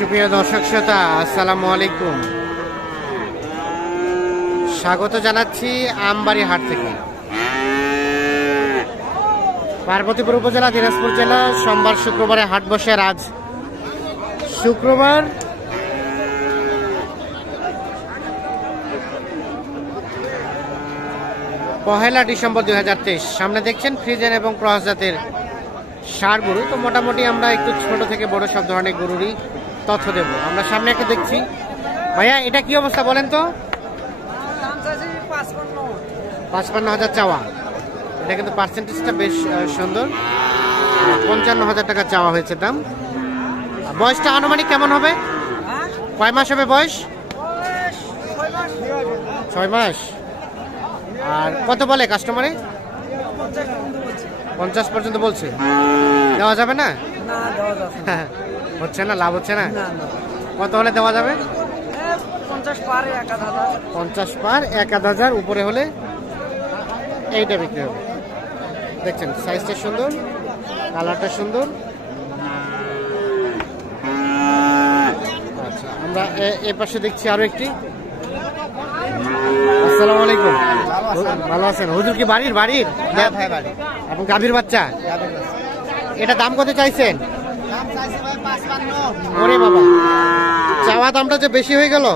সুপ্রিয় দর্শক শ্রোতা, আসসালামু আলাইকুম। স্বাগত জানাচ্ছি আমবাড়ি হাট থেকে। পার্বতীপুর উপজেলা, দিনাজপুর জেলা। সোমবার শুক্রবারে হাট বসে। আজ শুক্রবার 1 ডিসেম্বর 2023। সামনে দেখছেন ফ্রিজেন এবং ক্রস জাতের ষাঁড় গরু। তো মোটামুটি আমরা একটু ছোট থেকে বড় সব ধরনের গরুরই তথ্য দেব। আমরা সামনে একটা দেখছি। ভাইয়া, এটা কি অবস্থা বলেন তো? 55,000 চাওয়া। এটা কিন্তু পার্সেন্টেজটা বেশ সুন্দর। 55,000 টাকা চাওয়া হয়েছে দাম। বয়সটা আনুমানিক কেমন হবে? কয় মাস হবে বয়স? 6 মাস। আর কত বলে কাস্টমারে? 50 পর্যন্ত বলছে। দেওয়া যাবে না? হচ্ছে না, লাভ হচ্ছে না। কত হলে দেওয়া যাবে? 50 পার 1,000 উপরে হলে এইটা বিক্রি হবে। দেখছেন সাইজটা সুন্দর, কালারটা সুন্দর। আচ্ছা, আমরা এ পাশে দেখছি আরো একটি। আসসালামু আলাইকুম। ভালো আছেন? হুজুর কি বাড়ির? এবং গাভীর বাচ্চা। এটা দাম কত চাইছেন? ওরে বাবা, চাওয়া দামটা যে বেশি হয়ে গেল।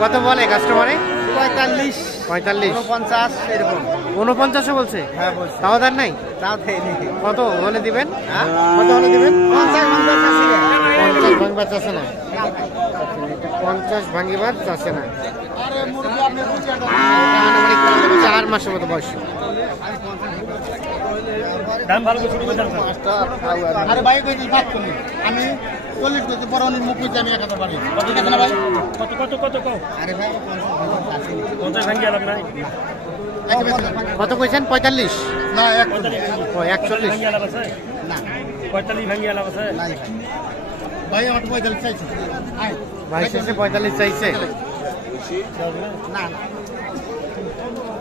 কত বলে কাস্টমারে? 45, 49 এরকম। 49 বলছে? হ্যাঁ বলছে। তাও দার নাই? তাও দেয়নি। কত হলে দিবেন? কত হলে দিবেন? 50 ভাঙবার চাচ্ছে না। 50 ভাঙিবার চাচ্ছে না। 4 মাসের মতো বয়স। আরে ভাই কই দিই 5 করলি। আমি 40 কইতে বড় অনেক মুখ কইতে আমি 1000 পারি। কত টাকা না ভাই? কত কও? আরে ভাই 50 ভাঙি আলাম নাই। কত কইছেন? 45 না 41 ভাঙি আলাম আছে না। 45 ভাঙি আলাম আছে না ভাই। আমার 45 চাইছে। আয় ভাই শেষে 45 চাইছে। না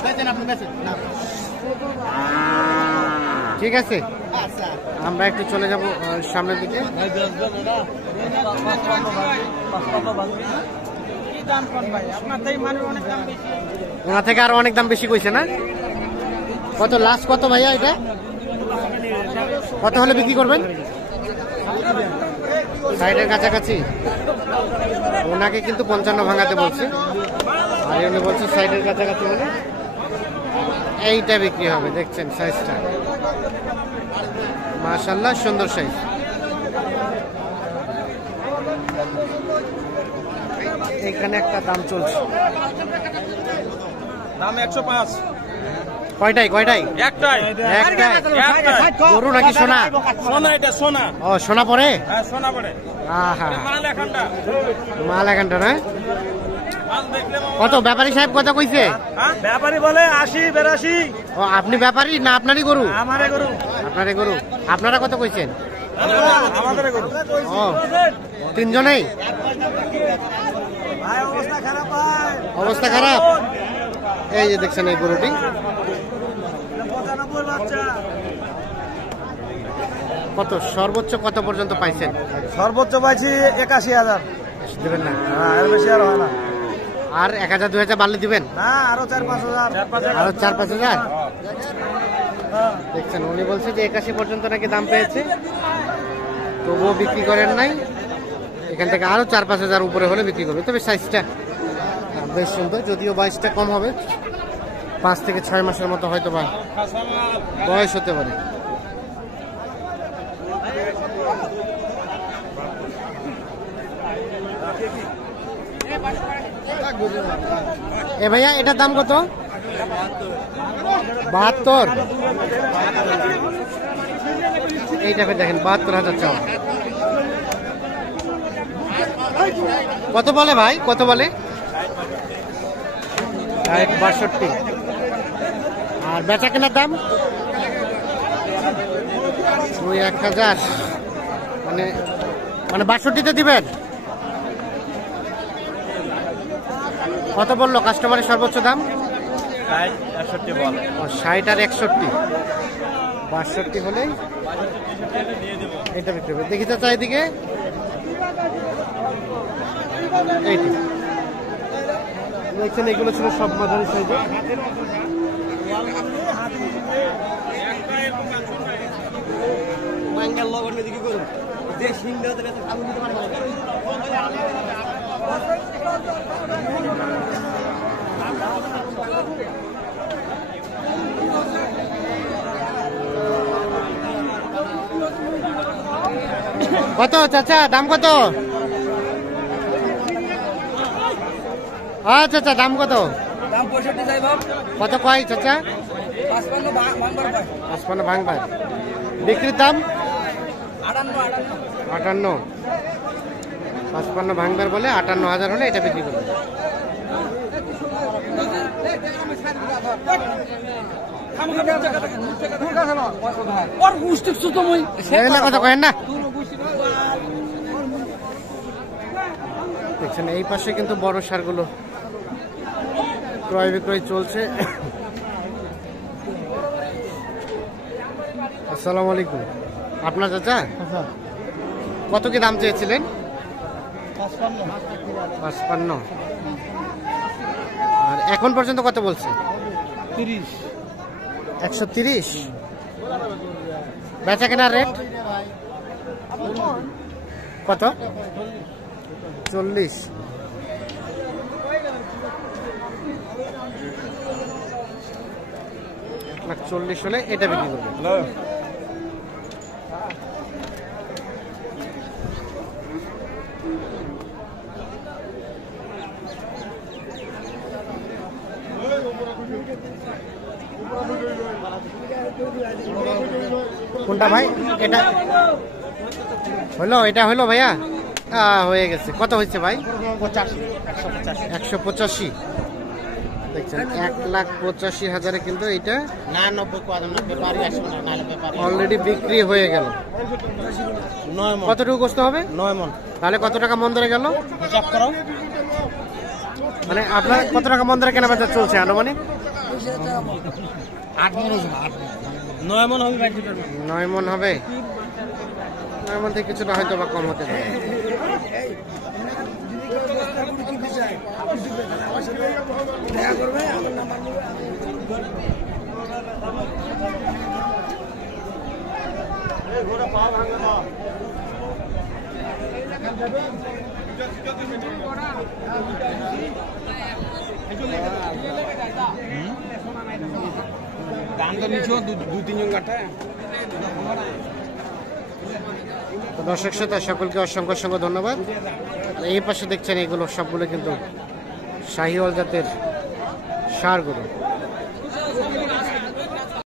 চাইছেন আপনি মেসেজ না। ঠিক আছে, আমরা একটু চলে যাব সামনের দিকে। ওনা থেকে আরো অনেক দাম বেশি কইছে না? কত লাস্ট কত ভাইয়া এটা? কত হলে বিক্রি করবেন? সাইডের কাছাকাছি। ওনাকে কিন্তু 55 ভাঙাতে বলছে, আর উনি বলছে সাইডের কাছাকাছি হলে এইটা বিক্রি হবে। দেখছেন সাইজটা, মাশাআল্লাহ সুন্দর সাইজ। এখানে একটা দাম চলছে, দাম 105। কয়টাই? একটাই। গরু নাকি সোনা? এটা সোনা। ও, সোনা পরে? হ্যাঁ সোনা পড়ে। আহা, মাল এখানটা না? কত ব্যাপারী সাহেব কত কইছে? ব্যাপারী বলে 80, 82। ও, আপনি ব্যাপারী না আপনারই গরু? আমারে গরু। আপনারই গরু। আপনারা কত কইছেন? আমাদের গরু। ও, তিনজনেই? ভাই অবস্থা খারাপ ভাই। অবস্থা খারাপ। এই যে দেখছেন এই গরুটি। 95 বাচ্চা। কত সর্বোচ্চ কত পর্যন্ত পাইছেন? সর্বোচ্চ পাইছি 81,000। দিবেন না? এর বেশি আর হয় না। আর 1,000 2,000 বাড়লে দিবেন? না, আরো 4-5,000। আরো 4-5,000। দেখছেন উনি বলছে যে 81 পর্যন্ত নাকি দাম পেয়েছে, তবুও বিক্রি করেন নাই। এখান থেকে আরো 4-5,000 উপরে হলে বিক্রি করবে। তবে সাইজটা বেশ সুন্দর, যদিও বয়সটা কম হবে। 5 থেকে 6 মাসের মতো হয়তো বা বয়স হতে পারে। এ ভাইয়া, এটার দাম কত? 72। এইটাকে দেখেন 72,000 চাওয়া। কত বলে ভাই? কত বলে? 62। আর বেচা কেনার দাম 2-1,000। মানে 62তে দিবেন? কত বললো কাস্টমারের সর্বোচ্চ দাম? 60 আর 61 বল। 60 আর 61। 62 হলেই এটা বিক্রি হবে। দেখি চাচা এদিকে, এইটি দেখছেন, এগুলো ছিল সব মাঝারি সাইজে। কত চাচা, দাম কত? আচ্ছা আচ্ছা, দাম কত? দাম 65 চাই বাপ। কত কয় চাচা? 55 ভাঙবার কয়। 55 ভাঙবার। বিক্রির দাম 58 55 ভাঙবার বলে 58,000 হলে এটা বিক্রি করবে। ওর গুষ্টি সুতো মই কথা কয়েন না। দেখছেন এই পাশে কিন্তু বড় সারগুলো ক্রয় বিক্রয় চলছে। আসসালামু আলাইকুম। আপনার চাচা কত কি দাম চেয়েছিলেন? 55। আর এখন পর্যন্ত কত বলছে? 130। বেচা কেনার রেট কত? 40। লাখ 40 হলে এটা বিক্রি করবে। কোনটা ভাই? এটা হলো, এটা হলো ভাইয়া, হয়ে গেছে। কত হয়েছে ভাই? 185। দেখছেন 1,85,000 কিন্তু এইটা অলরেডি বিক্রি হয়ে গেল। কতটুকু কষ্ট হবে? 9 মণ। তাহলে কত টাকা মন ধরে গেল? হিসাব করো। মানে আপনার কত টাকা মন ধরে কেনা বেচা চলছে আনুমানিক? 8 মণ। 9 মণ হবে ভাই। 9 মন হবে। 9 মন থেকে কিছুটা হয়তো বা কম হতে পারে। দর্শক শ্রোতা সকলকে অসংখ্য অসংখ্য ধন্যবাদ। এই পাশে দেখছেন এগুলো সবগুলো কিন্তু শাহিওয়াল জাতের ষাঁড় গরু।